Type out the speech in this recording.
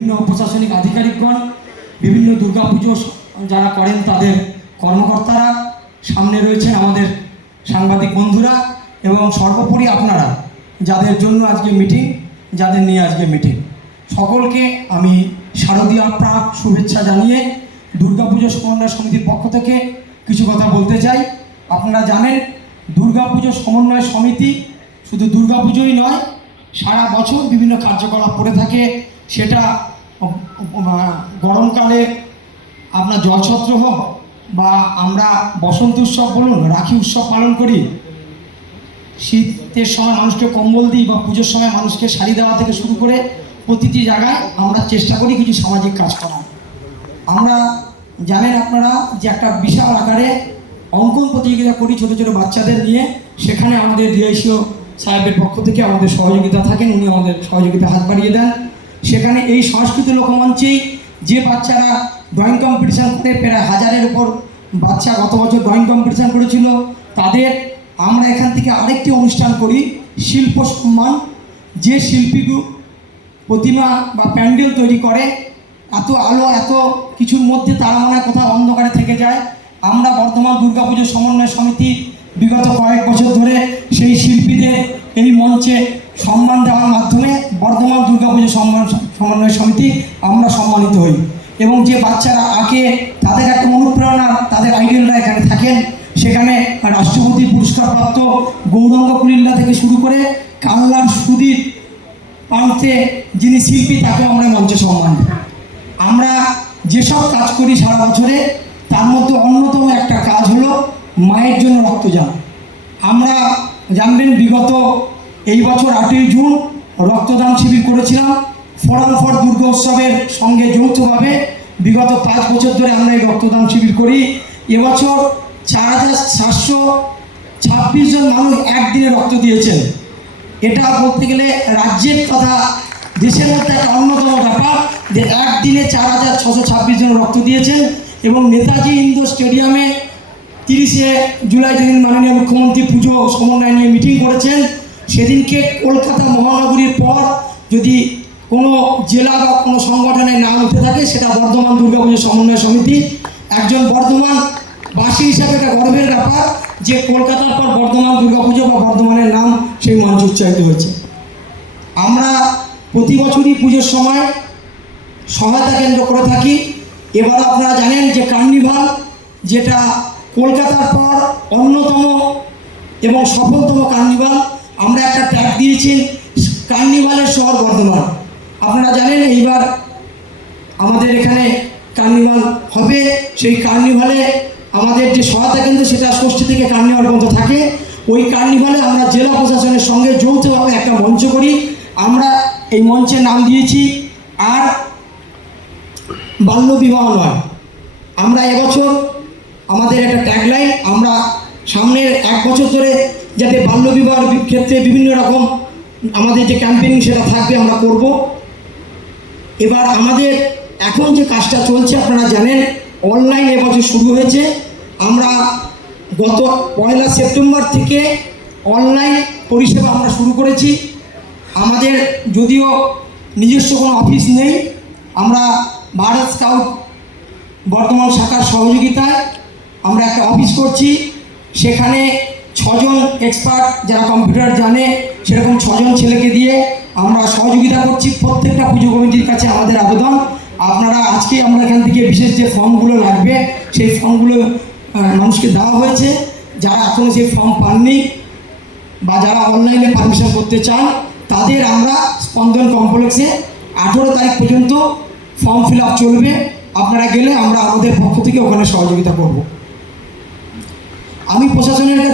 বিভিন্ন প্রশাসনিক আধিকারিকগণ, বিভিন্ন দুর্গাপুজো যারা করেন তাদের কর্মকর্তারা, সামনে রয়েছেন আমাদের সাংবাদিক বন্ধুরা এবং সর্বোপরি আপনারা যাদের জন্য আজকে মিটিং, যাদের নিয়ে আজকে মিটিং, সকলকে আমি শারদীয় প্রাক শুভেচ্ছা জানিয়ে দুর্গাপুজো সমন্বয় সমিতির পক্ষ থেকে কিছু কথা বলতে চাই। আপনারা জানেন দুর্গাপুজো সমন্বয় সমিতি শুধু দুর্গাপুজোই নয়, সারা বছর বিভিন্ন কার্যকলাপ করে থাকে। সেটা গরমকালে আপনার জলছত্র হোক, বা আমরা বসন্ত উৎসব বলুন, রাখি উৎসব পালন করি, শীতের সময় মানুষকে কম্বল দিই, বা পুজোর সময় মানুষকে শাড়ি দেওয়া থেকে শুরু করে প্রতিটি জায়গায় আমরা চেষ্টা করি কিছু সামাজিক কাজ করার। আমরা জানেন আপনারা যে একটা বিশাল আকারে অঙ্কন প্রতিযোগিতা করি ছোটো ছোটো বাচ্চাদের নিয়ে। সেখানে আমাদের ডিআইসিও সাহেবের পক্ষ থেকে আমাদের সহযোগিতা থাকেন, উনি আমাদের সহযোগিতা হাত বাড়িয়ে দেন। সেখানে এই সংস্কৃতি লোকমঞ্চেই যে বাচ্চারা ড্রয়িং কম্পিটিশান করে, প্রায় 1000-এর উপর বাচ্চা গত বছর ড্রয়িং কম্পিটিশান করেছিল, তাদের আমরা এখান থেকে আরেকটি অনুষ্ঠান করি, শিল্প সম্মান। যে শিল্পীগুলো প্রতিমা বা প্যান্ডেল তৈরি করে, এত আলো এত কিছুর মধ্যে তারা মনে হয় কোথাও অন্ধকারে থেকে যায়। আমরা বর্ধমান দুর্গাপুজো সমন্বয় সমিতি বিগত কয়েক বছর ধরে সেই শিল্পীদের এই মঞ্চে সম্মান দেওয়ার মাধ্যমে বর্ধমান দুর্গাপুজো সমন্বয় সমিতি আমরা সম্মানিত হই। এবং যে বাচ্চারা আঁকে তাদের একটা অনুপ্রেরণা, তাদের আইডলরা এখানে থাকেন। সেখানে রাষ্ট্রপতি পুরস্কারপ্রাপ্ত গৌরাঙ্গ কুলিল্লা থেকে শুরু করে কাল্লার সুদীপ প্রান্তে যিনি শিল্পী, তাকেও আমরা মঞ্চে সম্মান দিই। আমরা যেসব কাজ করি সারা বছরে, তার মধ্যে অন্যতম একটা কাজ হলো মায়ের জন্য রক্তদান। আমরা জানবেন বিগত এই বছর 8ই জুন রক্তদান শিবির করেছিলাম ফোরাম ফর দুর্গা উৎসবের সঙ্গে যৌথভাবে। বিগত 5 বছর ধরে আমরা এই রক্তদান শিবির করি। এবছর 4726 জন মানুষ একদিনে রক্ত দিয়েছেন। এটা বলতে গেলে রাজ্যের তথা দেশের মধ্যে একটা অন্যতম ব্যাপার যে একদিনে 4626 জন রক্ত দিয়েছেন। এবং নেতাজি ইন্ডোর স্টেডিয়ামে 30শে জুলাই যেদিন মাননীয় মুখ্যমন্ত্রী পুজো সমন্বয় নিয়ে মিটিং করেছেন, সেদিনকে কলকাতা মহানগরীর পর যদি কোনো জেলা বা কোনো সংগঠনের নাম উঠে থাকে, সেটা বর্ধমান দুর্গাপুজো সমন্বয় সমিতি। একজন বর্ধমানবাসী হিসাবে এটা গর্বের ব্যাপার যে কলকাতার পর বর্ধমান দুর্গাপুজো বা বর্ধমানের নাম সেই মঞ্চে উচ্চারিত হয়েছে। আমরা প্রতি বছরই পুজোর সময় সহায়তা কেন্দ্র করে থাকি। এবার আপনারা জানেন যে কার্নিভাল, যেটা কলকাতার পর অন্যতম এবং সফলতম কার্নিভাল, আমরা একটা ট্যাগ দিয়েছি কার্নিভালের শহর বর্ধমান। আপনারা জানেন এইবার আমাদের এখানে কার্নিভাল হবে। সেই কার্নিভালে আমাদের যে সহায়তা কেন্দ্র, সেটা ষষ্ঠী থেকে কার্নিভাল পর্যন্ত থাকে। ওই কার্নিভালে আমরা জেলা প্রশাসনের সঙ্গে যৌথভাবে একটা মঞ্চ করি। আমরা এই মঞ্চের নাম দিয়েছি আর বাল্যবিবাহ নয়। আমরা এবছর আমাদের একটা ট্যাগলাইন, আমরা সামনের 1 বছর ধরে যাতে বাল্যবিবাহের ক্ষেত্রে বিভিন্ন রকম আমাদের যে ক্যাম্পেইন সেটা থাকবে, আমরা করব। এবার আমাদের এখন যে কাজটা চলছে আপনারা জানেন, অনলাইন এবছর শুরু হয়েছে। আমরা গত 1 সেপ্টেম্বর থেকে অনলাইন পরিষেবা আমরা শুরু করেছি। আমাদের যদিও নিজস্ব কোনো অফিস নেই, আমরা ভারত স্কাউট বর্তমান শাখার সহযোগিতায় আমরা একটা অফিস করছি। সেখানে 6 জন এক্সপার্ট যারা কম্পিউটার জানে, সেরকম 6 জন ছেলেকে দিয়ে আমরা সহযোগিতা করছি। প্রত্যেকটা পুজো কমিটির কাছে আমাদের আবেদন, আপনারা আজকে আমরা এখান থেকে বিশেষ যে ফর্মগুলো লাগবে সেই ফর্মগুলো মানুষকে দেওয়া হয়েছে। যারা এখনও সেই ফর্ম পাননি বা যারা অনলাইনে পারমিশন করতে চান, তাদের আমরা স্পন্দন কমপ্লেক্সে 18 তারিখ পর্যন্ত ফর্ম ফিল আপ চলবে। আপনারা গেলে আমরা আমাদের পক্ষ থেকে ওখানে সহযোগিতা করব। আমি প্রশাসনের কাছে